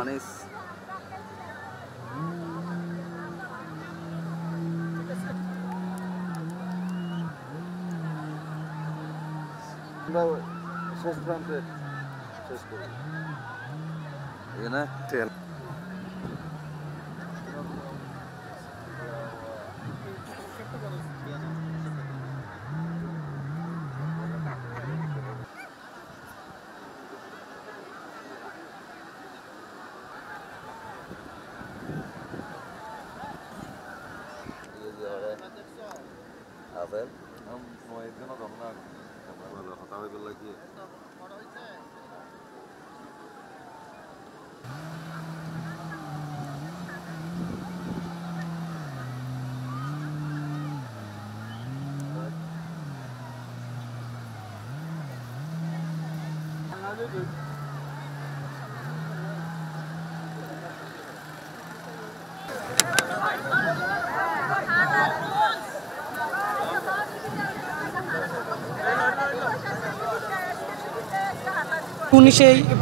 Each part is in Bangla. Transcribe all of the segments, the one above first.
আনিস শেষ প্রান্তে শেষ করি এখানে তেল Avel, no es que no domina. Bueno, hasta hoy verla aquí.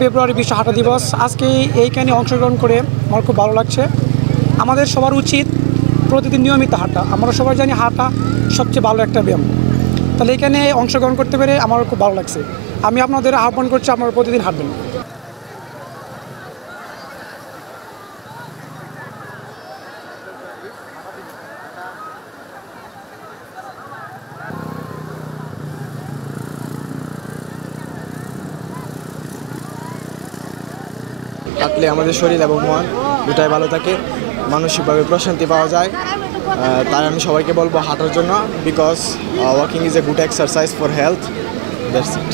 ফেব্রুয়ারি বিশ্ব হাঁটা দিবস। আজকে এইখানে অংশগ্রহণ করে আমার খুব ভালো লাগছে। আমাদের সবার উচিত প্রতিদিন নিয়মিত হাঁটা। আমরা সবাই জানি হাঁটা সবচেয়ে ভালো একটা ব্যায়াম। তাহলে এখানে অংশগ্রহণ করতে পেরে আমার খুব ভালো লাগছে। আমি আপনাদের আহ্বান করছি আপনারা প্রতিদিন হাঁটবেন। হাঁটলে আমাদের শরীর এবং মন দুটাই ভালো থাকে, মানসিকভাবে প্রশান্তি পাওয়া যায়। তাই আমি সবাইকে বলবো হাঁটার জন্য, because walking is a good exercise for health. That's it.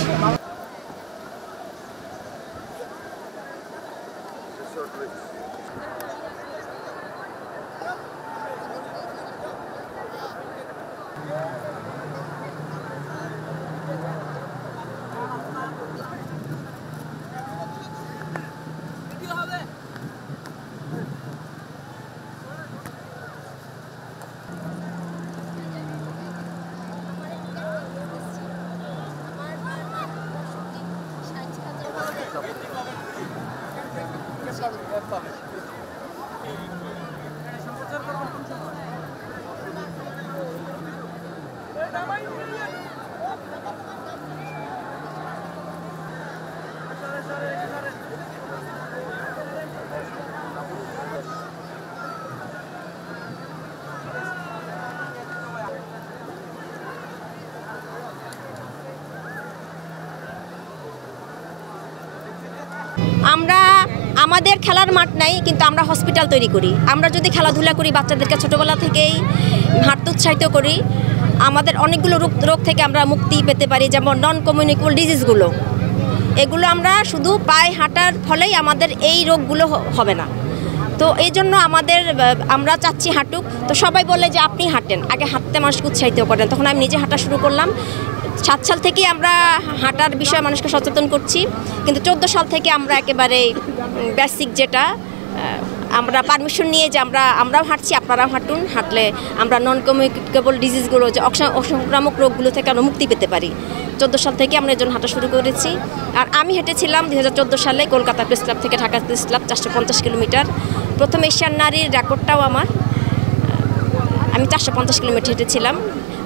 আমরা আমাদের খেলার মাঠ নাই, কিন্তু আমরা হসপিটাল তৈরি করি। আমরা যদি খেলাধুলা করি, বাচ্চাদেরকে ছোটোবেলা থেকেই হাঁটতে উৎসাহিত করি, আমাদের অনেকগুলো রোগ থেকে আমরা মুক্তি পেতে পারি। যেমন নন কমিউনিকেবল ডিজিজগুলো, এগুলো আমরা শুধু পায়ে হাঁটার ফলেই আমাদের এই রোগগুলো হবে না। তো এই জন্য আমরা চাচ্ছি হাঁটুক। তো সবাই বলে যে আপনি হাঁটেন, আগে হাঁটতে মানুষকে উৎসাহিত করেন। তখন আমি নিজে হাঁটা শুরু করলাম। 7 সাল থেকেই আমরা হাঁটার বিষয়ে মানুষকে সচেতন করছি, কিন্তু 14 সাল থেকে আমরা একেবারে বেসিক যেটা আমরা পারমিশন নিয়ে যে আমরাও হাঁটছি, আপনারাও হাঁটুন। হাঁটলে আমরা নন কমিউনিকেবল ডিজিজগুলো, যে অসংক্রামক রোগগুলো থেকে আমরা মুক্তি পেতে পারি। 14 সাল থেকে আমরা এর জন্য হাঁটা শুরু করেছি। আর আমি হেঁটেছিলাম 2014 সালে কলকাতা প্রেস ক্লাব থেকে ঢাকা প্রেস ক্লাব 450 কিলোমিটার। প্রথম এশিয়ান নারীর রেকর্ডটাও আমার। আমি 450 কিলোমিটার হেঁটেছিলাম।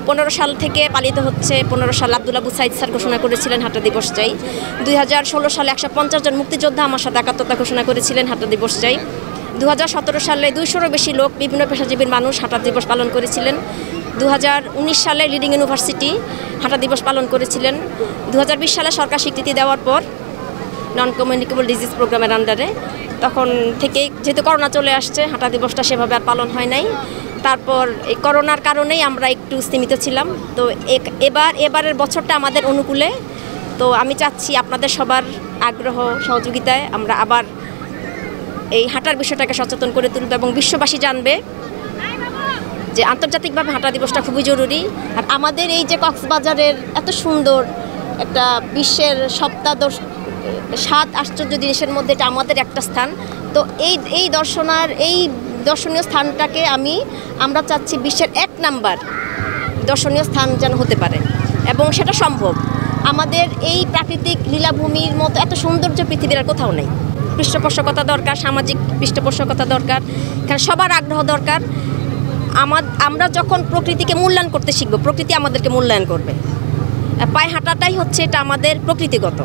15 সাল থেকে পালিত হচ্ছে। 15 সাল আব্দুল আবু সাইদ স্যার ঘোষণা করেছিলেন হাঁটা দিবস চাই। 2016 সালে 150 জন মুক্তিযোদ্ধা আমার সাথে একাত্মতা ঘোষণা করেছিলেন হাঁটা দিবস চাই। 2017 সালে 200-রও বেশি লোক, বিভিন্ন পেশাজীবীর মানুষ হাঁটা দিবস পালন করেছিলেন। 2019 সালে লিডিং ইউনিভার্সিটি হাঁটা দিবস পালন করেছিলেন। 2020 সালে সরকার স্বীকৃতি দেওয়ার পর নন কমিউনিকেবল ডিজিজ প্রোগ্রামের আন্ডারে, তখন থেকেই যেহেতু করোনা চলে আসছে, হাঁটা দিবসটা সেভাবে আর পালন হয় নাই। তারপর এই করোনার কারণেই আমরা একটু স্তীমিত ছিলাম। তো এবারের বছরটা আমাদের অনুকূলে। তো আমি চাচ্ছি আপনাদের সবার আগ্রহ সহযোগিতায় আমরা আবার এই হাঁটার বিষয়টাকে সচেতন করে তুলব, এবং বিশ্ববাসী জানবে যে আন্তর্জাতিকভাবে হাঁটা দিবসটা খুবই জরুরি। আর আমাদের এই যে কক্সবাজারের এত সুন্দর একটা বিশ্বের 7 আশ্চর্য জিনিসের মধ্যে এটা আমাদের একটা স্থান। তো এই দর্শনীয় স্থানটাকে আমরা চাচ্ছি বিশ্বের 1 নাম্বার দর্শনীয় স্থান যেন হতে পারে, এবং সেটা সম্ভব। আমাদের এই প্রাকৃতিক লীলাভূমির মতো এত সৌন্দর্য পৃথিবীর আর কোথাও নেই। পৃষ্ঠপোষকতা দরকার, সামাজিক পৃষ্ঠপোষকতা দরকার, এখানে সবার আগ্রহ দরকার। আমরা যখন প্রকৃতিকে মূল্যায়ন করতে শিখব, প্রকৃতি আমাদেরকে মূল্যায়ন করবে। পায়ে হাঁটাটাই হচ্ছে এটা আমাদের প্রকৃতিগত,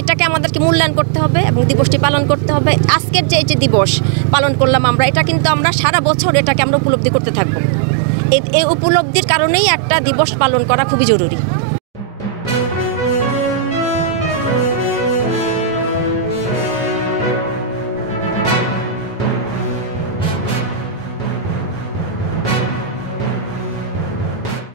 এটাকে আমাদেরকে মূল্যায়ন করতে হবে এবং দিবসটি পালন করতে হবে। আজকের যে দিবস পালন করলাম আমরা, এটা কিন্তু আমরা সারা বছর এটাকে আমরা উপলব্ধি করতে থাকবো। এই উপলব্ধির কারণেই একটা দিবস পালন করা খুবই জরুরি।